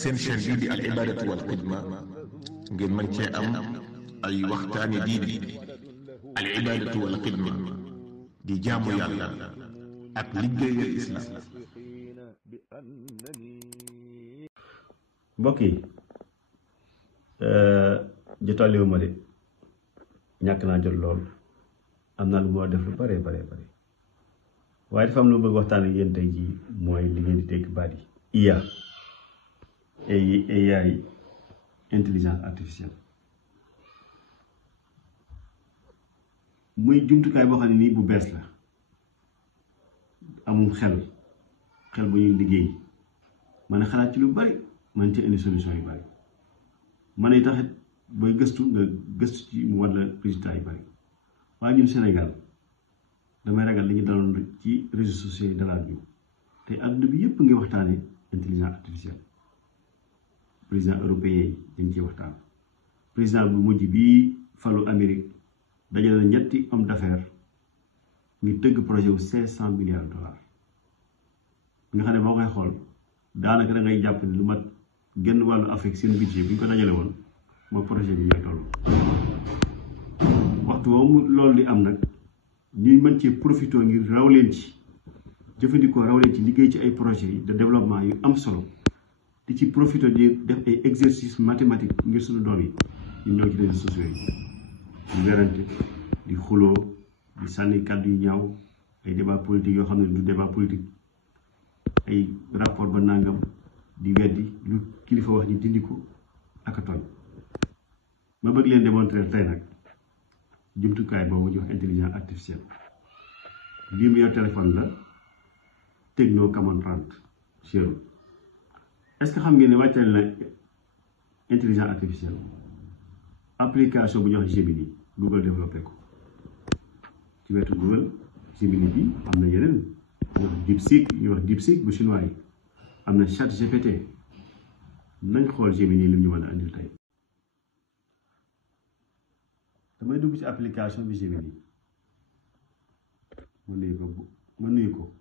seen chaîne bii di al ibadatu wal xidma ngeen mën cee am ay waxtaani diine. al ibadatu wal xidma di jaamu yàlla ak liggéeyal islam. mbokk yi jotaalewu ma de ñàkk naa jot lool am naa lu moo def lu bare waaye dafa am lu bëgg waxtaan ak yéen tey jii mooy li ngeen di dégg baat yi AI intelligence artificielle muy jumtukaay boo xam ne nii bu bees la amum xel bu ñuy liggéey mën a xalaat ci lu bari mën ci indi solution yu bari mën a taxit booy gëstu nga gëstu ci mu war la résultat yu bari waaye ñun Sénégal damay ragal li ñu daloon ci réseaux sociaux yi dalaat ñu te àdduna bi yëpp ngi waxtaane intelligence artificielle. président européen yi dañ ciy waxtaan président bu mujj bii falu Amérique dajale na ñetti homme d'affaires ngi tëgg projet wu 500 milliards de dollars nga xam ne boo koy xool daanaka da ngay jàpp ne lu mat genn wàllu Afrique seen budget bi ñu ko dajale woon moo projet bi ñooy toll. waxtu woowu loolu di am nag ñuy mën cee profité ngir raw leen ci jëfandikoo raw leen ci liggéey ci ay projets de développement yu am solo di ci profité di def ay exercice mathématique ngir suñu doom yi ñu ñëw ci réseaux sociaux yi di werante di xuloo di sànni kàddu yu ñaaw ay débat politique yoo xam ne du débat politique ay rapport ba nangam di weddi lu kilifa wax ñu dindi ko ak a tooñ. ma bëgg leen démontrer tey nag jumtukaay boobu ñu wax intelligence artificielle lii mu yor téléphone la Tecno Camon 30 Chero. est-ce que xam ngeen ne wàcceel na intelligence artificielle application bu ñuy wax Gemini Google développé ko ci wetu Google Gemini bi am na yeneen ñu wax DeepSeek bu chinois yi am na ChatGPT nañ xool Gemini li ñu mën a andil tey. damay dugg ci application bi Gemini ma nuyu ko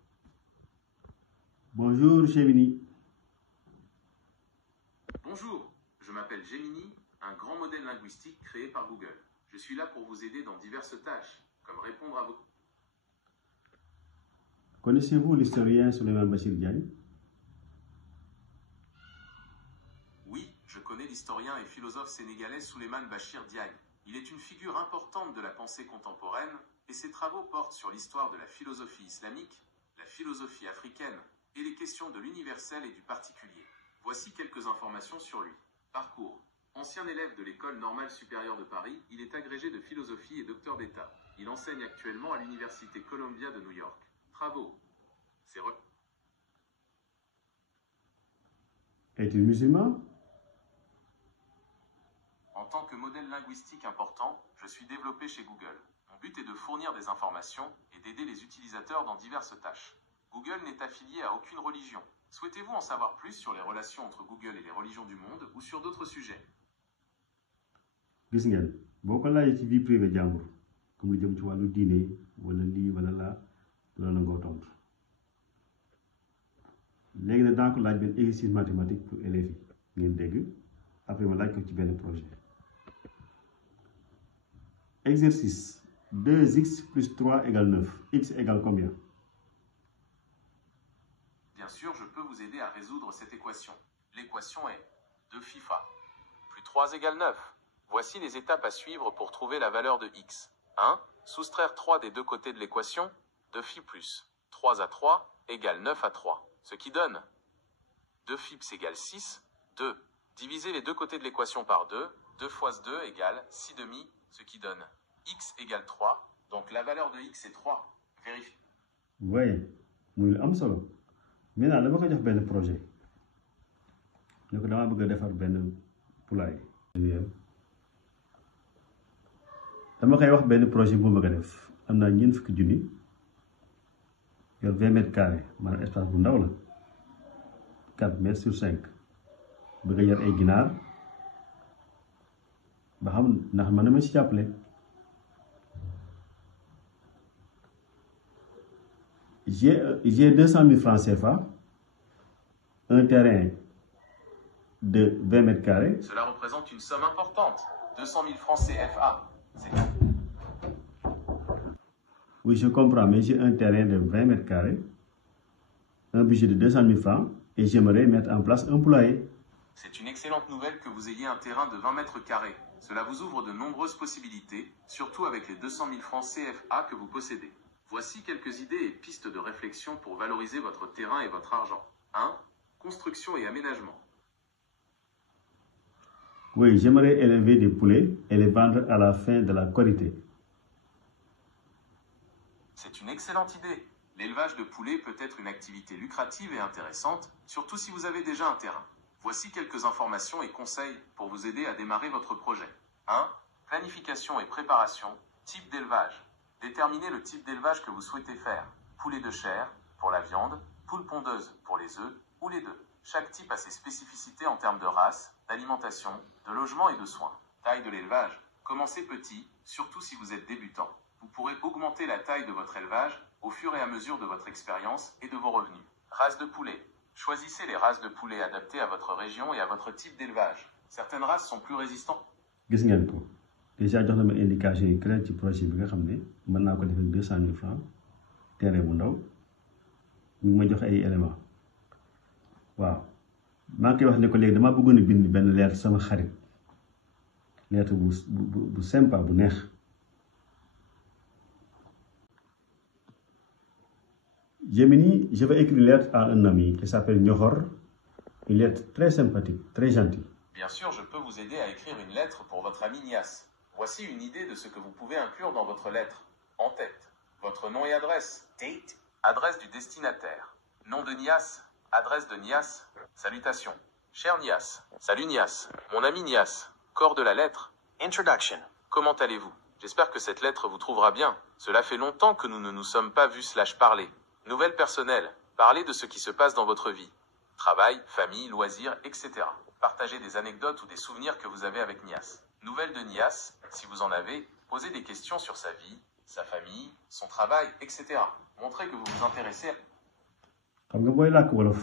bonjour Gemini. Bonjour, je m'appelle Gemini, un grand modèle linguistique créé par Google. Je suis là pour vous aider dans diverses tâches, comme répondre à vos... Connaissez-vous l'historien Souleymane Bachir Diagne? Oui, je connais l'historien et philosophe sénégalais Souleymane Bachir Diagne. Il est une figure importante de la pensée contemporaine, et ses travaux portent sur l'histoire de la philosophie islamique, la philosophie africaine, et les questions de l'universel et du particulier. Voici quelques informations sur lui. Parcours. Ancien élève de l'École normale supérieure de Paris, il est agrégé de philosophie et docteur d'État. Il enseigne actuellement à l'Université Columbia de New York. Travaux. Es-tu musulman? En tant que modèle linguistique important, je suis développé chez Google. Mon but est de fournir des informations et d'aider les utilisateurs dans diverses tâches. Google n'est affilié à aucune religion. Souhaitez-vous en savoir plus sur les relations entre Google et les religions du monde ou sur d'autres sujets? gis ngeen boo ko laajee ci vie privée jàmbur comme lu jëm ci wàllu diine wala lii wala laa loolu la ngoo tontu léegi nag daa ko laaj benn exercice mathématique pour élèves yi ngeen dégg après ma laaj ko ci benn projet. exercice 2x plus 3 égale 9. X égale combien? Bien sûr, je peux vous aider à résoudre cette équation. L'équation est 2φ plus 3 égale 9. Voici les étapes à suivre pour trouver la valeur de x. 1. Soustraire 3 des deux côtés de l'équation. 2φ plus 3 à 3 égale 9 à 3. Ce qui donne 2φ égale 6. 2. Diviser les deux côtés de l'équation par 2. 2 fois 2 égale 6 demi. Ce qui donne x égale 3. Donc la valeur de x est 3. Vérifie. Oui, muy am solo. Maintenant dama ko jox benn projet ne ko dama bëgg a defar benn poulailler. dama koy wax benn projet bu ma bëgg a def am naa ñeent fukki junni yor 20 mètres carrés maanaam espace bu ndaw la 4 mètres sur 5 bëgg a yar ay ginaar ba xam ndax man dama si jàppale. J'ai 200 000 francs CFA, un terrain de 20 mètres carrés. Cela représente une somme importante. 200 000 francs CFA. C'est Oui, je comprends, mais j'ai un terrain de 20 mètres carrés, un budget de 200 000 francs et j'aimerais mettre en place un poulailler. C'est une excellente nouvelle que vous ayez un terrain de 20 mètres carrés. Cela vous ouvre de nombreuses possibilités, surtout avec les 200 000 francs CFA que vous possédez. Voici quelques idées et pistes de réflexion pour valoriser votre terrain et votre argent. 1. Construction et aménagement. Oui, j'aimerais élever des poulets et les vendre à la fin de la Korité. C'est une excellente idée. L'élevage de poulets peut être une activité lucrative et intéressante, surtout si vous avez déjà un terrain. Voici quelques informations et conseils pour vous aider à démarrer votre projet. 1. Planification et préparation. Type d'élevage. Déterminez le type d'élevage que vous souhaitez faire. Poulet de chair, pour la viande, poule pondeuse, pour les œufs, ou les deux. Chaque type a ses spécificités en termes de race, d'alimentation, de logement et de soins. Taille de l'élevage. Commencez petit, surtout si vous êtes débutant. Vous pourrez augmenter la taille de votre élevage au fur et à mesure de votre expérience et de vos revenus. Race de poulet. Choisissez les races de poulet adaptées à votre région et à votre type d'élevage. Certaines races sont plus résistantes. Gis ngeen ko déjà jox na ma indication yi clair ci projet bi nga xam ne mën naa ko def ak 200 000 francs terrain bu ndaw ñu ma jox ay éléments waaw maa ngi koy wax ne ko léegi damaa bëggoon a bind benn lettre sama xarit lettre bu sympa bu neex. Gemini, je vais écrire une lettre à un ami qui s'appelle Nyohor, une lettre très sympathique, très gentille. Bien sûr, je peux vous aider à écrire une lettre pour votre ami Nias. Voici une idée de ce que vous pouvez inclure dans votre lettre. En tête, votre nom et adresse. Date. Adresse du destinataire. Nom de Nias. Adresse de Nias. Salutations. Cher Nias. Salut Nias. Mon ami Nias. Corps de la lettre. Introduction. Comment allez-vous? J'espère que cette lettre vous trouvera bien. Cela fait longtemps que nous ne nous sommes pas vus / parlé. Nouvelles personnelles. Parlez de ce qui se passe dans votre vie. Travail, famille, loisirs, etc. Partagez des anecdotes ou des souvenirs que vous avez avec Nias. Nouvelles de Nias, si vous en avez. Posez des questions sur sa vie, sa famille, son travail, etc. Montrez que vous vous intéressez à... xam nga booy làkk wolof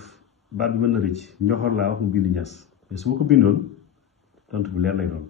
baat bi mën na rëcc ñoxor laa wax mu bind Niass mais su ma ko bindoon tontu bu leer lay doon.